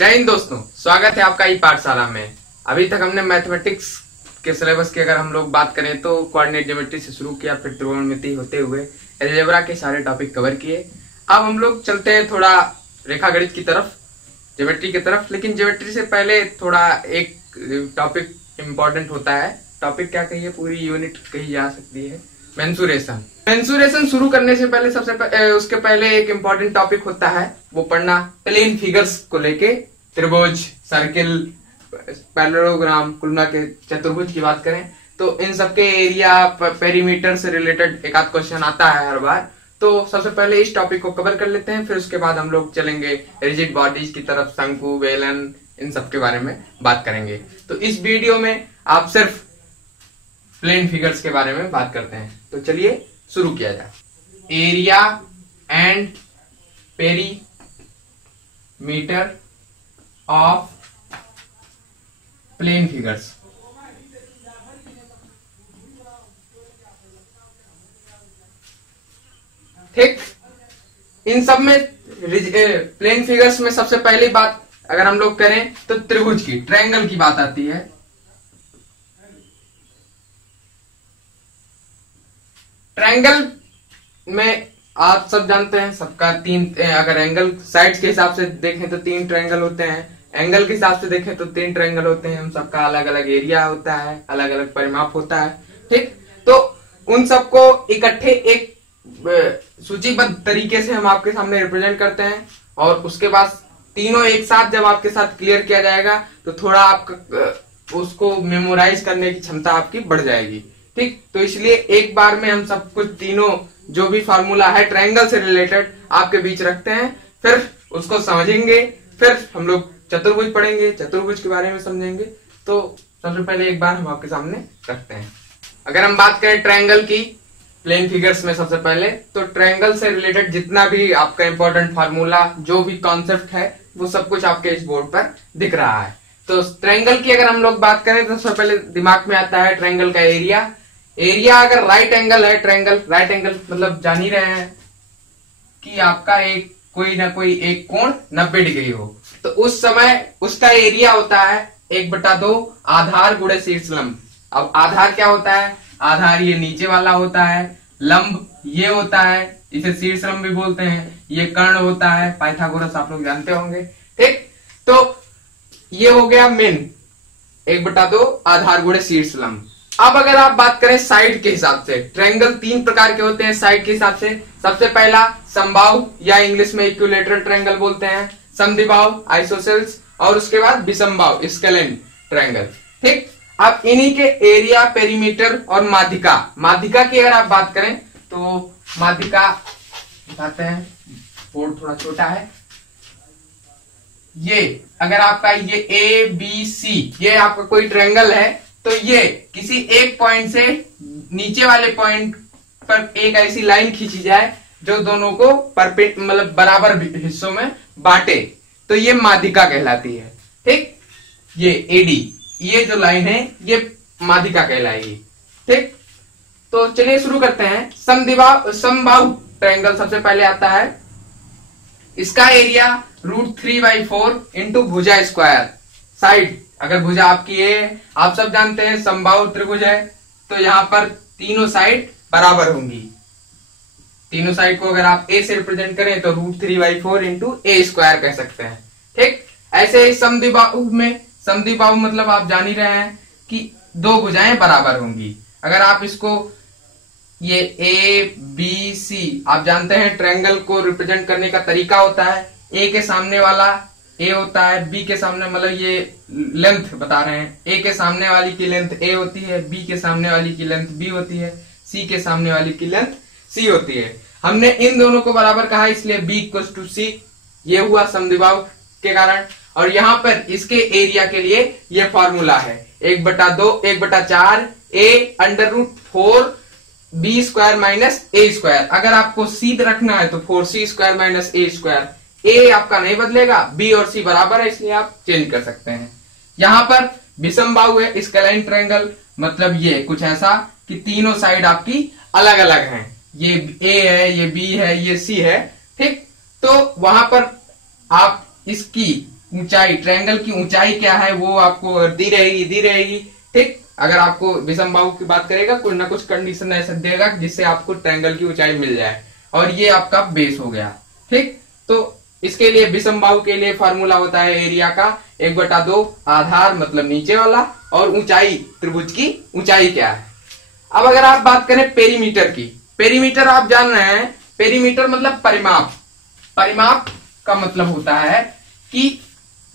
जय हिंद दोस्तों, स्वागत है आपका ई पाठशाला में। अभी तक हमने मैथमेटिक्स के सिलेबस की अगर हम लोग बात करें तो कोऑर्डिनेट ज्योमेट्री से शुरू किया, फिर त्रिकोणमिति होते हुए अलजेब्रा के सारे टॉपिक कवर किए। अब हम लोग चलते हैं थोड़ा रेखागणित की तरफ, ज्योमेट्री की तरफ। लेकिन ज्योमेट्री से पहले थोड़ा एक टॉपिक इम्पोर्टेंट होता है। टॉपिक क्या कहिए, पूरी यूनिट कही जा सकती है, मेंसुरेशन। मेंसुरेशन शुरू करने से पहले उसके पहले एक इम्पोर्टेंट टॉपिक होता है, वो पढ़ना प्लेन फिगर्स को लेके। त्रिभुज, सर्किल, पैरेललोग्राम, कुल मिला के चतुर्भुज की बात करें तो इन सबके एरिया पेरीमीटर से रिलेटेड एक आध क्वेश्चन आता है हर बार। तो सबसे पहले इस टॉपिक को कवर कर लेते हैं, फिर उसके बाद हम लोग चलेंगे रिजिड बॉडीज की तरफ, शंकु, बेलन, इन सब के बारे में बात करेंगे। तो इस वीडियो में आप सिर्फ प्लेन फिगर्स के बारे में बात करते हैं। तो चलिए शुरू किया जाए। Area and perimeter of plane figures. ठीक, इन सब में प्लेन फिगर्स में सबसे पहली बात अगर हम लोग करें तो त्रिभुज की, ट्रायंगल की बात आती है। ट्रायंगल में आप सब जानते हैं, सबका तीन, अगर एंगल साइड्स के हिसाब से देखें तो तीन ट्रायंगल होते हैं, एंगल के हिसाब से देखें तो तीन ट्रायंगल होते हैं। उन सबका अलग अलग एरिया होता है, अलग अलग परिमाप होता है। ठीक, तो उन सबको इकट्ठे एक सूचीबद्ध तरीके से हम आपके सामने रिप्रेजेंट करते हैं, और उसके बाद तीनों एक साथ जब आपके साथ क्लियर किया जाएगा तो थोड़ा आपका उसको मेमोराइज करने की क्षमता आपकी बढ़ जाएगी। ठीक, तो इसलिए एक बार में हम सब कुछ तीनों जो भी फार्मूला है ट्रायंगल से रिलेटेड आपके बीच रखते हैं, फिर उसको समझेंगे, फिर हम लोग चतुर्भुज पढ़ेंगे, चतुर्भुज के बारे में समझेंगे। तो सबसे पहले एक बार हम आपके सामने रखते हैं। अगर हम बात करें ट्रायंगल की प्लेन फिगर्स में, सबसे पहले तो ट्रायंगल से रिलेटेड जितना भी आपका इंपॉर्टेंट फार्मूला, जो भी कॉन्सेप्ट है, वो सब कुछ आपके इस बोर्ड पर दिख रहा है। तो ट्रायंगल की अगर हम लोग बात करें तो सबसे पहले दिमाग में आता है ट्रायंगल का एरिया। एरिया अगर राइट एंगल है, ट्रायंगल राइट एंगल मतलब जान ही रहे हैं कि आपका एक कोई ना कोई एक कोण 90 डिग्री हो, तो उस समय उसका एरिया होता है 1/2 आधार गुणे शीर्ष लंब। अब आधार क्या होता है? आधार ये नीचे वाला होता है, लंब ये होता है, इसे शीर्ष लंब भी बोलते हैं, ये कर्ण होता है, पाइथागोरस आप लोग जानते होंगे। ठीक, तो ये हो गया मेन 1/2 आधार गुणे शीर्ष लंब। अब अगर आप बात करें साइड के हिसाब से, ट्रायंगल तीन प्रकार के होते हैं साइड के हिसाब से। सबसे पहला समबाहु या इंग्लिश में इक्विलेटरल ट्रायंगल बोलते हैं, समद्विबाहु आइसोसेल्स, और उसके बाद विषमबाहु स्केलेन ट्रायंगल। ठीक, अब इन्हीं के एरिया, पेरीमीटर और माध्यिका। माध्यिका की अगर आप बात करें तो माध्यिका बताते हैं, बोर्ड थोड़ा छोटा है। ये अगर आपका ये ए बी सी ये आपका कोई ट्रायंगल है, तो ये किसी एक पॉइंट से नीचे वाले पॉइंट पर एक ऐसी लाइन खींची जाए जो दोनों को मतलब बराबर हिस्सों में बांटे, तो ये माध्यिका कहलाती है। ठीक, ये एडी, ये जो लाइन है ये माध्यिका कहलाएगी। ठीक, तो चलिए शुरू करते हैं। समबाहु ट्रायंगल सबसे पहले आता है। इसका एरिया √3/4 इंटू भुजा स्क्वायर। साइड अगर भुजा आपकी है, आप सब जानते हैं समबाहु त्रिभुज है, तो यहां पर तीनों साइड बराबर होंगी। तीनों साइड को अगर आप ए से रिप्रेजेंट करें तो √3/4 इंटू ए स्क्वायर कह सकते हैं। ठीक, ऐसे ही समद्विबाहु में, समद्विबाहु मतलब आप जान ही रहे हैं कि दो भुजाएं बराबर होंगी। अगर आप इसको ये ए बी सी, आप जानते हैं ट्रायंगल को रिप्रेजेंट करने का तरीका होता है, ए के सामने वाला ए होता है, बी के सामने, मतलब ये लेंथ बता रहे हैं, ए के सामने वाली की लेंथ ए होती है, बी के सामने वाली की लेंथ बी होती है, सी के सामने वाली की लेंथ सी होती है। हमने इन दोनों को बराबर कहा, इसलिए बी = सी, ये हुआ समद्विबाहु के कारण। और यहां पर इसके एरिया के लिए ये फॉर्मूला है 1/2 1/4 a√4 b² - a²। अगर आपको सीध रखना है तो 4c² - a²। ए आपका नहीं बदलेगा, बी और सी बराबर है, इसलिए आप चेंज कर सकते हैं। यहां पर विषमबाहु है, स्केलाइन ट्रायंगल, मतलब ये कुछ ऐसा कि तीनों साइड आपकी अलग अलग हैं, ये ए है, ये बी है, ये सी है। ठीक, तो वहां पर आप इसकी ऊंचाई, ट्रायंगल की ऊंचाई क्या है वो आपको दी रहेगी। ठीक, अगर आपको विषम बाहु की बात करेगा कोई ना कुछ कंडीशन ऐसा देगा जिससे आपको ट्रायंगल की ऊंचाई मिल जाए, और ये आपका बेस हो गया। ठीक, तो इसके लिए विषम बाहु के लिए फॉर्मूला होता है एरिया का 1/2 आधार मतलब नीचे वाला, और ऊंचाई त्रिभुज की ऊंचाई क्या है। अब अगर आप बात करें पेरीमीटर की, पेरीमीटर आप जान रहे हैं, पेरीमीटर मतलब परिमाप। परिमाप का मतलब होता है कि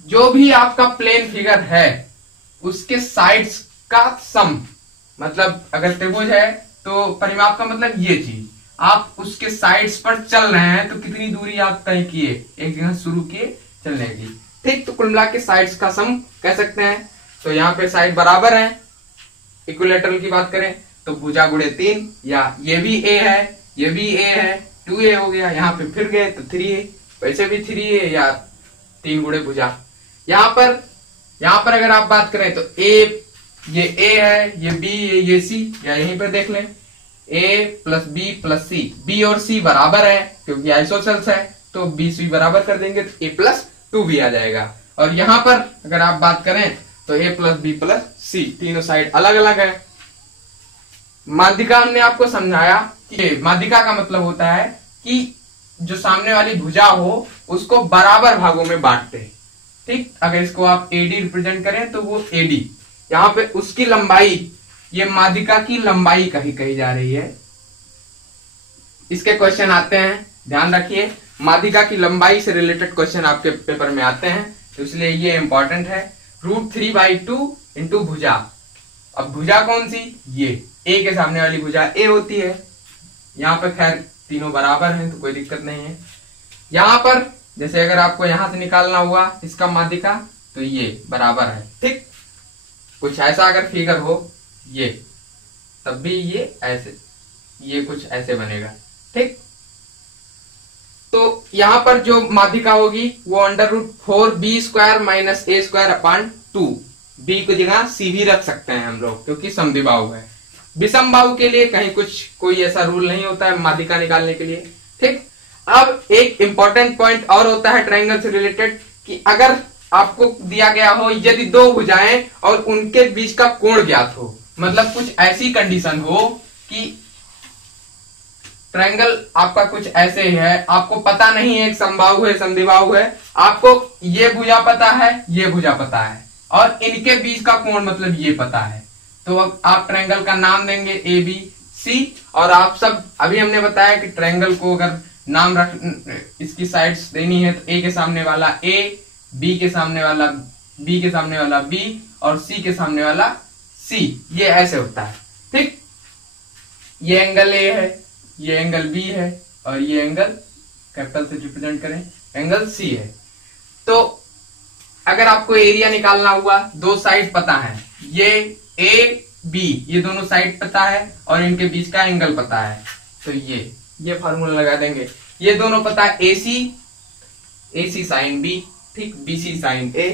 जो भी आपका प्लेन फिगर है उसके साइड्स का सम, मतलब अगर त्रिभुज है तो परिमाप का मतलब ये चीज, आप उसके साइड्स पर चल रहे हैं तो कितनी दूरी आप तय किए, एक जगह शुरू किए चलने की। ठीक, तो कुल मिला के साइड्स का सम कह सकते हैं। तो यहाँ पे साइड बराबर है, इक्विलेटरल की बात करें तो भुजा गुणे 3, या ये भी ए है ये भी ए है, 2a हो गया, यहाँ पे फिर गए तो 3a, वैसे भी 3a या 3 गुणे भुजा। यहाँ पर अगर आप बात करें तो ये a है, ये b है, ये c, या यहीं पर देख लें a plus b plus c, b और c बराबर है क्योंकि आइसोसेल्स है, तो b c बराबर कर देंगे तो a प्लस 2b आ जाएगा। और यहाँ पर अगर आप बात करें तो a plus b plus c, तीनों साइड अलग अलग है। माध्यिका हमने आपको समझाया कि माध्यिका का मतलब होता है कि जो सामने वाली भुजा हो उसको बराबर भागों में बांटते हैं। ठीक, अगर इसको आप AD रिप्रेजेंट करें तो वो AD, यहाँ पे उसकी लंबाई, ये माध्यिका की लंबाई कही जा रही है। इसके क्वेश्चन आते हैं, ध्यान रखिए, माध्यिका की लंबाई से रिलेटेड क्वेश्चन आपके पेपर में आते हैं, तो इसलिए ये इंपॉर्टेंट है। √3/2 इंटू भुजा। अब भुजा कौन सी, ये ए के सामने वाली भुजा ए होती है। यहाँ पे खैर तीनों बराबर हैं तो कोई दिक्कत नहीं है। यहाँ पर जैसे अगर आपको यहां से निकालना हुआ इसका माध्यिका तो ये बराबर है। ठीक, कुछ ऐसा अगर फिगर हो ये, तब भी ये ऐसे, ये कुछ ऐसे बनेगा। ठीक, तो यहाँ पर जो माध्यिका होगी वो √4b² माइनस a² 2, b को जगह c भी रख सकते हैं हम लोग क्योंकि समद्विबाहु है। विषम बाहु के लिए कहीं कोई ऐसा रूल नहीं होता है माध्यिका निकालने के लिए। ठीक, अब एक इंपॉर्टेंट पॉइंट और होता है ट्रायंगल से रिलेटेड कि अगर आपको दिया गया हो यदि 2 भुजाएं और उनके बीच का कोण ज्ञात हो, मतलब कुछ ऐसी कंडीशन हो कि ट्रायंगल आपका कुछ ऐसे है, आपको पता नहीं है एक समबाहु है समद्विबाहु है, आपको ये भुजा पता है ये भुजा पता है और इनके बीच का कोण मतलब ये पता है, तो अब आप ट्रायंगल का नाम देंगे ABC। और आप सब अभी हमने बताया कि ट्रायंगल को अगर नाम रख, इसकी साइड्स देनी है तो A के सामने वाला A, B के सामने वाला B के सामने वाला B और C के सामने वाला C, ये ऐसे होता है। ठीक, ये एंगल A है, ये एंगल B है और ये एंगल कैपिटल से रिप्रेजेंट करें एंगल C है। तो अगर आपको एरिया निकालना हुआ, 2 साइड पता है, ये AB ये दोनों साइड पता है और इनके बीच का एंगल पता है, तो ये फार्मूला लगा देंगे। ये दोनों पता है AC साइन B, ठीक, BC साइन A,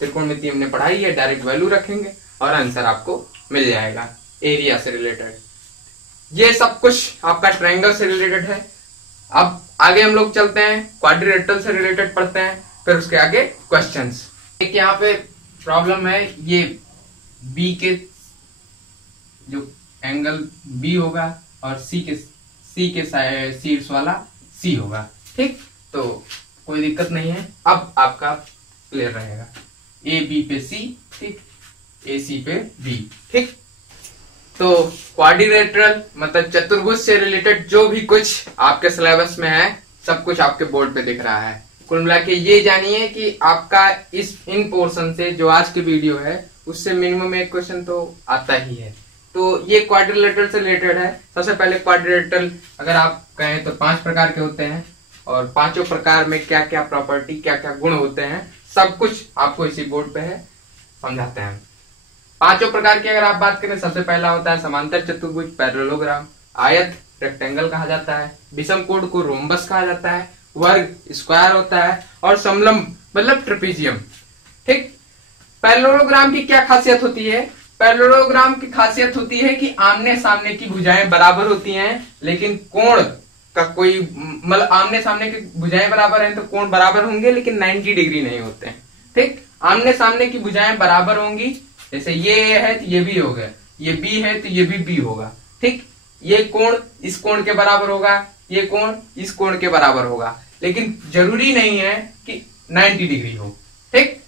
त्रिकोणमिति हमने पढ़ाई है, डायरेक्ट वैल्यू रखेंगे और आंसर आपको मिल जाएगा एरिया से रिलेटेड। ये सब कुछ आपका ट्रायंगल से रिलेटेड है। अब आगे हम लोग चलते हैं, क्वाड्रिलेटरल से रिलेटेड पढ़ते हैं, फिर उसके आगे क्वेश्चंस। एक यहाँ पे प्रॉब्लम है, ये B के जो एंगल B होगा और C के शीर्ष वाला C होगा। ठीक, तो कोई दिक्कत नहीं है, अब आपका क्लियर रहेगा। AB पे C, ठीक, AC पे B। ठीक, तो क्वाड्रिलेटरल मतलब चतुर्भुज से रिलेटेड जो भी कुछ आपके सिलेबस में है सब कुछ आपके बोर्ड पे दिख रहा है। कुल मिला के ये जानिए कि आपका इन पोर्शन से जो आज की वीडियो है उससे मिनिमम एक क्वेश्चन तो आता ही है। तो ये क्वाड्रिलेटरल से रिलेटेड है। सबसे पहले क्वाड्रिलेटरल अगर आप कहें तो 5 प्रकार के होते हैं और 5 प्रकार में क्या क्या प्रॉपर्टी क्या क्या गुण होते हैं सब कुछ आपको इसी बोर्ड पे है, समझाते हैं। 5 प्रकार की अगर आप बात करें, सबसे पहला होता है समांतर चतुर्भुज पैरेललोग्राम, आयत रेक्टेंगल कहा जाता है, विषम कोण को रोम्बस कहा जाता है, वर्ग स्क्वायर होता है और समलंब मतलब ट्रेपीजियम। ठीक, पैरेललोग्राम की क्या खासियत होती है? पैरेललोग्राम की खासियत होती है कि आमने सामने की भुजाएं बराबर होती हैं लेकिन कोण का कोई मतलब आमने सामने की भुजाएं बराबर हैं तो कोण बराबर होंगे लेकिन 90 डिग्री नहीं होते हैं। ठीक, आमने सामने की भुजाएं बराबर होंगी, जैसे ये A है तो ये भी होगा, ये B है तो ये भी B होगा। ठीक, ये कोण इस कोण के बराबर होगा, ये कोण इस कोण के बराबर होगा, लेकिन जरूरी नहीं है कि 90 डिग्री हो। ठीक,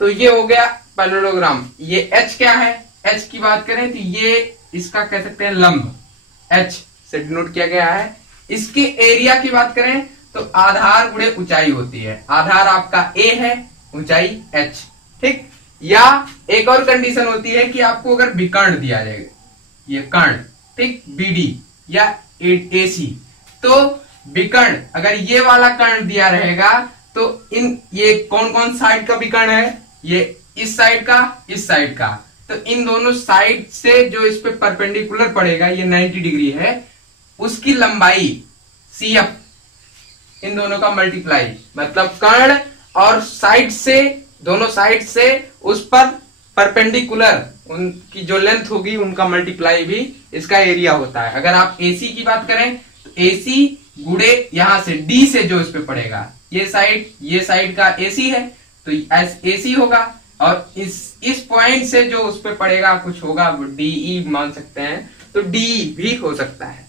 तो ये हो गया पैरेललोग्राम। ये H क्या है, H की बात करें तो ये इसका कह सकते हैं लंब, H से डिनोट किया गया है। इसके एरिया की बात करें तो आधार गुणे ऊंचाई होती है, आधार आपका A है, ऊंचाई H। ठीक, या एक और कंडीशन होती है कि आपको अगर विकर्ण दिया जाएगा, ये कर्ण, ठीक, BD या AC, तो विकर्ण अगर ये वाला कर्ण दिया रहेगा तो ये कौन कौन साइड का विकर्ण है, ये इस साइड का, इस साइड का, तो इन दोनों साइड से जो इस पे परपेंडिकुलर पड़ेगा, ये 90 डिग्री है, उसकी लंबाई CF, इन दोनों का मल्टीप्लाई, मतलब कर्ण और साइड से, दोनों साइड से उस पर परपेंडिकुलर उनकी जो लेंथ होगी उनका मल्टीप्लाई भी इसका एरिया होता है। अगर आप AC की बात करें तो AC गुणे यहां से D से जो इस पे पड़ेगा, ये साइड का AC है तो AC होगा, और इस पॉइंट से जो उस पे पड़ेगा कुछ होगा, वो DE मान सकते हैं, तो DE भी हो सकता है।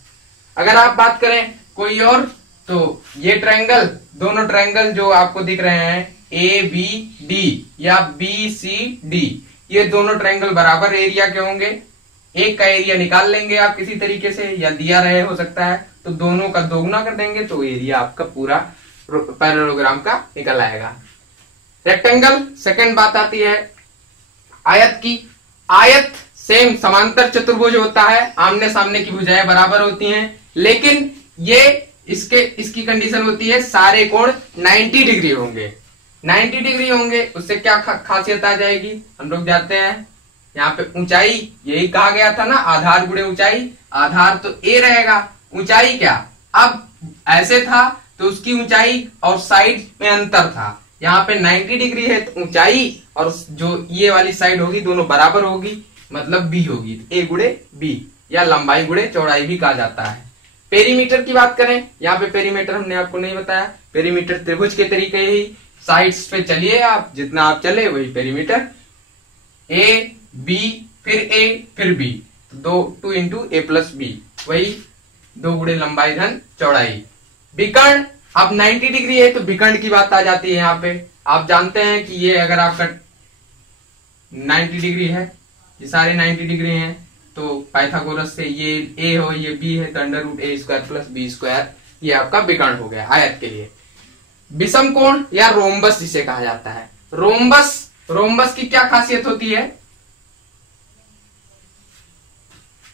अगर आप बात करें कोई और, तो ये ट्रायंगल, दोनों ट्रायंगल जो आपको दिख रहे हैं ABD या BCD, ये दोनों ट्रायंगल बराबर एरिया के होंगे। एक का एरिया निकाल लेंगे आप किसी तरीके से, या दिया रहे हो सकता है, तो दोनों का दोगुना कर देंगे तो एरिया आपका पूरा पैरेललोग्राम का निकल आएगा। रेक्टेंगल, सेकंड बात आती है आयत की। आयत सेम समांतर चतुर्भुज होता है, आमने सामने की भुजाएं बराबर होती हैं, लेकिन ये इसकी कंडीशन होती है सारे कोण 90 डिग्री होंगे। 90 डिग्री होंगे, उससे क्या खासियत आ जाएगी, हम लोग जाते हैं यहाँ पे ऊंचाई, यही कहा गया था ना, आधार गुणे ऊंचाई, आधार तो A रहेगा, ऊंचाई क्या, अब ऐसे था तो उसकी ऊंचाई और साइड में अंतर था, यहाँ पे 90 डिग्री है तो ऊंचाई और जो ये वाली साइड होगी दोनों बराबर होगी, मतलब B होगी, तो A गुणे B या लंबाई गुणे चौड़ाई भी कहा जाता है। पेरीमीटर की बात करें, यहाँ पे पेरीमीटर हमने आपको नहीं बताया, पेरीमीटर त्रिभुज के तरीके ही, साइड्स पे चलिए आप, जितना आप चले वही पेरीमीटर, A B फिर A फिर B, तो 2 इंटू A प्लस B, वही 2 गुणे लंबाई धन चौड़ाई। विकर्ण, अब 90 डिग्री है तो विकर्ण की बात आ जाती है। यहाँ पे आप जानते हैं कि ये अगर आपका 90 डिग्री है, ये सारे 90 डिग्री हैं, तो पाइथागोरस से ये A हो ये B है तो under root A square plus B square, ये आपका विकर्ण हो गया आयत के लिए। विषम कोण या रोम्बस जिसे कहा जाता है, रोम्बस की क्या खासियत होती है,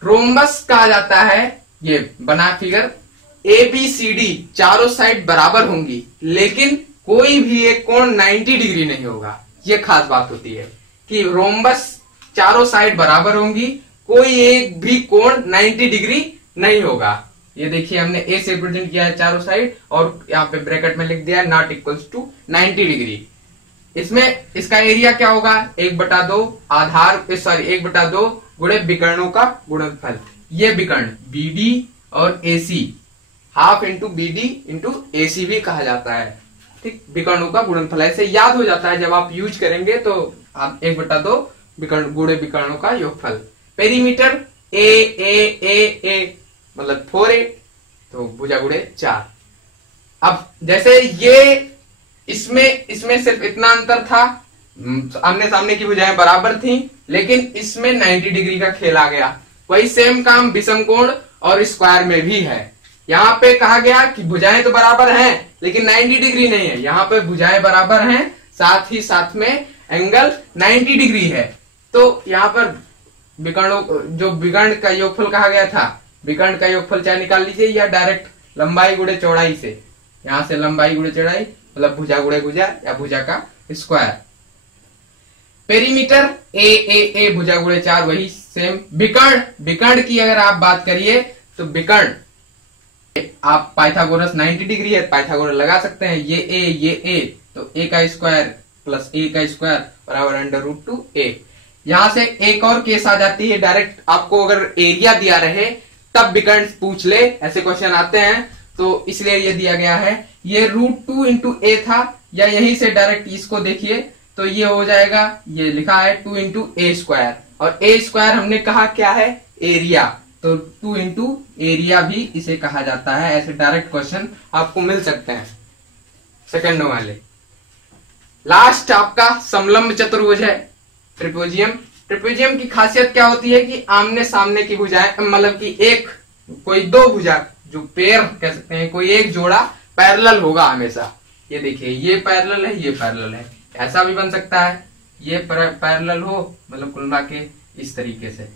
रोम्बस कहा जाता है, ये बना फिगर, ABCD चारों साइड बराबर होंगी, लेकिन कोई भी एक कोण 90 डिग्री नहीं होगा। ये खास बात होती है कि रोम्बस चारों साइड बराबर होंगी, कोई एक भी कोण 90 डिग्री नहीं होगा। ये देखिए हमने A से रिप्रेजेंट किया है चारों साइड, और यहाँ पे ब्रैकेट में लिख दिया है नॉट इक्वल्स टू 90 डिग्री। इसमें इसका एरिया क्या होगा, 1/2 आधार, सॉरी 1/2 गुणे विकर्णों का गुणनफल। ये विकर्ण BD और AC, half into BD into AC भी कहा जाता है। ठीक, विकर्णों का गुणनफल ऐसे याद हो जाता है, जब आप यूज करेंगे तो आप 1/2 विकर्ण गुणे विकर्णों का योगफल। पेरीमीटर A मतलब 4A, तो भुजा गुणे 4। अब जैसे ये इसमें सिर्फ इतना अंतर था, आमने सामने की भुजाएं बराबर थी, लेकिन इसमें 90 डिग्री का खेल आ गया। वही सेम काम विषम कोण और स्क्वायर में भी है। यहाँ पे कहा गया कि भुजाएं तो बराबर हैं लेकिन 90 डिग्री नहीं है, यहाँ पे भुजाएं बराबर हैं, साथ ही साथ में एंगल 90 डिग्री है। तो यहाँ पर विकर्णों, जो विकर्ण का योगफल कहा गया था, विकर्ण का योगफल चाहे निकाल लीजिए या डायरेक्ट लंबाई गुणे चौड़ाई से, यहां से लंबाई गुणे चौड़ाई मतलब भुजा गुणे भुजा या भुजा का स्क्वायर। पेरीमीटर A भुजा गुणे 4, वही सेम। विकर्ण की अगर आप बात करिए तो विकर्ण आप पाइथागोरस 90 डिग्री है, पाइथागोरस लगा सकते हैं, ये A तो A का स्क्वायर प्लस A का स्क्वायर बराबर अंडर रूट 2A। यहां से एक और केस आ जाती है, डायरेक्ट आपको अगर एरिया दिया रहे तब विकर्ण पूछ ले, ऐसे क्वेश्चन आते हैं, तो इसलिए ये दिया गया है। ये √2 इंटू A था, या यहीं से डायरेक्ट इसको देखिए तो ये हो जाएगा, ये लिखा है 2 इंटू ए स्क्वायर, और ए स्क्वायर हमने कहा क्या है, एरिया, तो 2 इंटू एरिया भी इसे कहा जाता है। ऐसे डायरेक्ट क्वेश्चन आपको मिल सकते हैं सेकंडों वाले। लास्ट आपका समलंब चतुर्भुज है, ट्रिपेजियम। ट्रिपेजियम की खासियत क्या होती है कि आमने सामने की भुजाएं, मतलब कि एक कोई दो भुजा जो पेयर कह सकते हैं, कोई एक जोड़ा पैरेलल होगा हमेशा। ये देखिए, ये पैरेलल है, ये पैरेलल है, ऐसा भी बन सकता है, ये पैरेलल हो, मतलब कुल मिला के इस तरीके से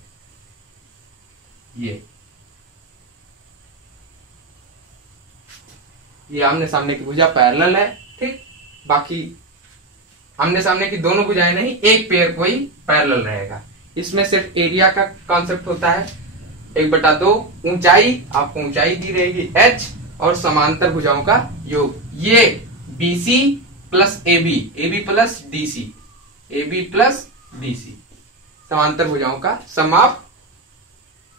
ये आमने सामने की भुजा पैरेलल है, ठीक। बाकी आमने सामने की दोनों भुजाएं नहीं, एक पेयर कोई पैरेलल रहेगा। इसमें सिर्फ एरिया का कॉन्सेप्ट होता है, 1/2 ऊंचाई, आपको ऊंचाई दी रहेगी h, और समांतर भुजाओं का योग, ये BC plus AB, AB plus DC, AB plus DC, समांतर भुजाओं का सम ऑफ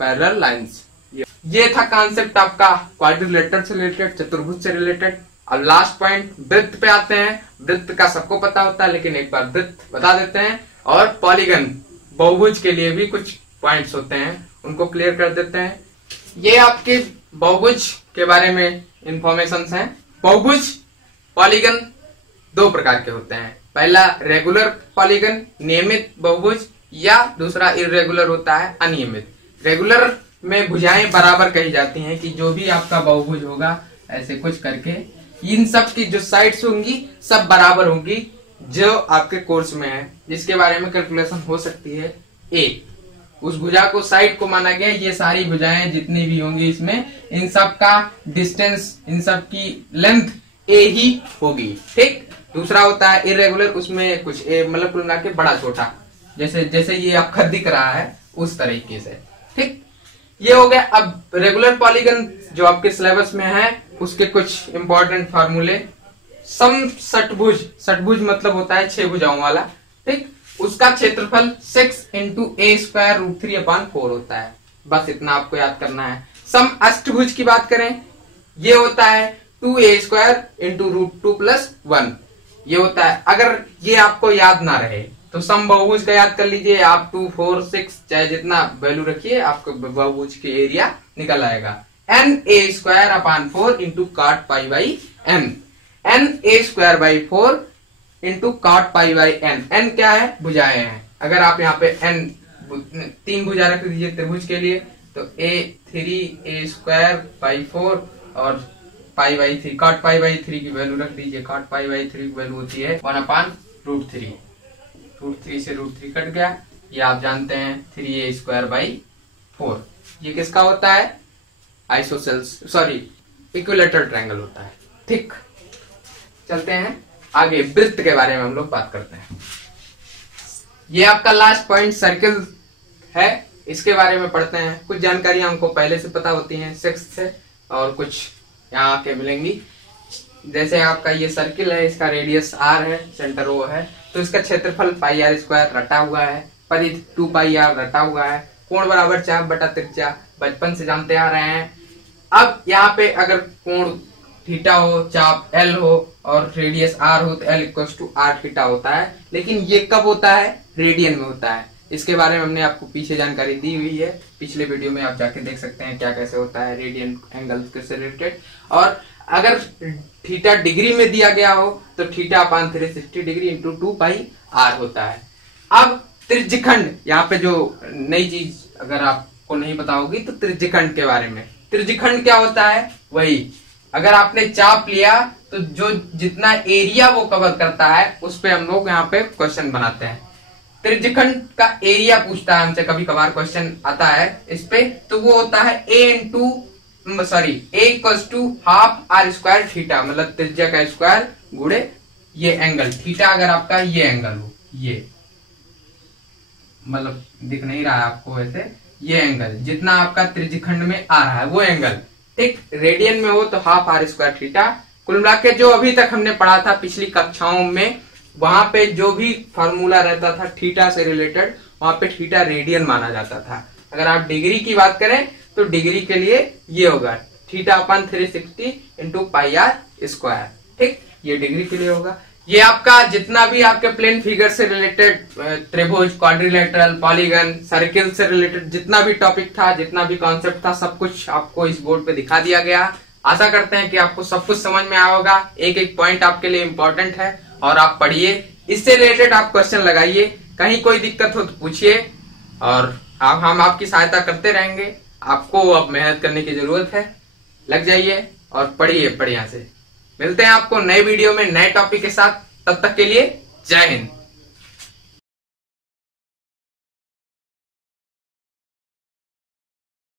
पैरेलल लाइंस। ये था कॉन्सेप्ट आपका क्वाड्रिलेटरल से रिलेटेड, चतुर्भुज से रिलेटेड। अब लास्ट पॉइंट वृत्त पे आते हैं। वृत्त का सबको पता होता है, लेकिन एक बार वृत्त बता देते हैं, और पॉलीगन बहुभुज के लिए भी कुछ पॉइंट्स होते हैं, उनको क्लियर कर देते हैं। ये आपके बहुभुज के बारे में इंफॉर्मेशन हैं। बहुभुज पॉलीगन दो प्रकार के होते हैं, पहला रेगुलर पॉलीगन नियमित बहुभुज, या दूसरा इर्रेगुलर होता है अनियमित। रेगुलर में भुजाएं बराबर कही जाती हैं, कि जो भी आपका बहुभुज होगा ऐसे कुछ करके इन सब की जो साइड्स होंगी सब बराबर होंगी, जो आपके कोर्स में है, जिसके बारे में कैलकुलेशन हो सकती है ए। उस भुजा को साइड को माना गया, ये सारी भुजाएं जितनी भी होंगी इसमें, इन सब का डिस्टेंस, इन सब की लेंथ ए ही होगी, ठीक। दूसरा होता है इरेगुलर, उसमें कुछ ए मतलब कुल मिला के बड़ा छोटा, जैसे जैसे ये आपका दिख रहा है उस तरीके से, ठीक। ये हो गया। अब रेगुलर पॉलीगन जो आपके सिलेबस में है, उसके कुछ इंपॉर्टेंट फार्मूले। सम षटभुज, षटभुज मतलब होता है 6 भुजाओं वाला, ठीक। उसका क्षेत्रफल 6 इंटू a²√3/4 होता है, बस इतना आपको याद करना है। सम अष्टभुज की बात करें, ये होता है 2a² इंटू √2+1, ये होता है। अगर ये आपको याद ना रहे तो सम बहुभुज का याद कर लीजिए आप, 2, 4, 6 चाहे जितना वैल्यू रखिए, आपको बहुभुज के एरिया निकल आएगा। na² into cot π/n, na² into cot π/n। n क्या है, भुजाएं हैं। अगर आप यहाँ पे n 3 भुजा रख दीजिए त्रिभुज के लिए, तो a3a²/4 और π/3, cot π/3 की वैल्यू रख दीजिए। cot π/3 की वैल्यू होती है 1/√3, √3 से √3 कट गया, ये आप जानते हैं 3a²/4। ये किसका होता है, आइसोसेल्स इक्विलेटरल ट्रायंगल होता है, ठीक। चलते हैं आगे, वृत्त के बारे में हम लोग बात करते हैं। ये आपका लास्ट पॉइंट सर्किल है, इसके बारे में पढ़ते हैं। कुछ जानकारियां हमको पहले से पता होती हैं 6th से, और कुछ यहाँ आके मिलेंगी। जैसे आपका ये सर्किल है, इसका रेडियस r है, सेंटर O है, तो इसका क्षेत्रफल πr² रटा हुआ है, परिधि 2πr रटा हुआ है, कोण बराबर चाप बटा त्रिज्या बचपन से जानते आ रहे हैं। अब यहाँ पे अगर कोण थीटा हो, चाप l हो और रेडियस r हो, तो l = r थीटा होता है। लेकिन ये कब होता है, रेडियन में होता है। इसके बारे में हमने आपको पीछे जानकारी दी हुई है, पिछले वीडियो में आप जाके देख सकते हैं क्या कैसे होता है रेडियन एंगल से रिलेटेड। और अगर थीटा डिग्री में दिया गया हो तो θ/360 डिग्री इंटू 2πr होता है। अब त्रिज्यखंड, यहाँ पे जो नई चीज अगर आपको नहीं पता होगी तो त्रिज्यखंड के बारे में। त्रिज्यखंड क्या होता है, वही अगर आपने चाप लिया तो जो जितना एरिया वो कवर करता है उस पे हम लोग यहाँ पे क्वेश्चन बनाते हैं। त्रिज्यखंड का एरिया पूछता है हमसे, कभी कभार क्वेश्चन आता है इस पे, तो वो होता है a = ½ r²θ, मतलब त्रिज्या का स्क्वायर गुणे ये एंगल थीटा। अगर आपका ये एंगल हो, ये मतलब दिख नहीं रहा है आपको वैसे, ये एंगल जितना आपका त्रिज्यखंड में आ रहा है वो एंगल, ठीक। रेडियन में हो तो ½ r²θ। कुल मिला के जो अभी तक हमने पढ़ा था पिछली कक्षाओं में, वहां पे जो भी फॉर्मूला रहता था थीटा से रिलेटेड, वहां पे थीटा रेडियन माना जाता था। अगर आप डिग्री की बात करें तो डिग्री के लिए ये होगा θ/360 इंटू πr², ठीक। ये डिग्री के लिए होगा। ये आपका जितना भी आपके प्लेन फिगर से रिलेटेड, त्रिभुज, क्वाड्रिलेटरल, पॉलीगन, सर्किल से रिलेटेड जितना भी टॉपिक था, जितना भी कॉन्सेप्ट था, सब कुछ आपको इस बोर्ड पे दिखा दिया गया। आशा करते हैं कि आपको सब कुछ समझ में आया होगा। एक एक पॉइंट आपके लिए इम्पोर्टेंट है और आप पढ़िए, इससे रिलेटेड आप क्वेश्चन लगाइए, कहीं कोई दिक्कत हो तो पूछिए और हम आपकी सहायता करते रहेंगे। आपको अब मेहनत करने की जरूरत है, लग जाइए और पढ़िए बढ़िया से। मिलते हैं आपको नए वीडियो में नए टॉपिक के साथ, तब तक के लिए जय हिंद।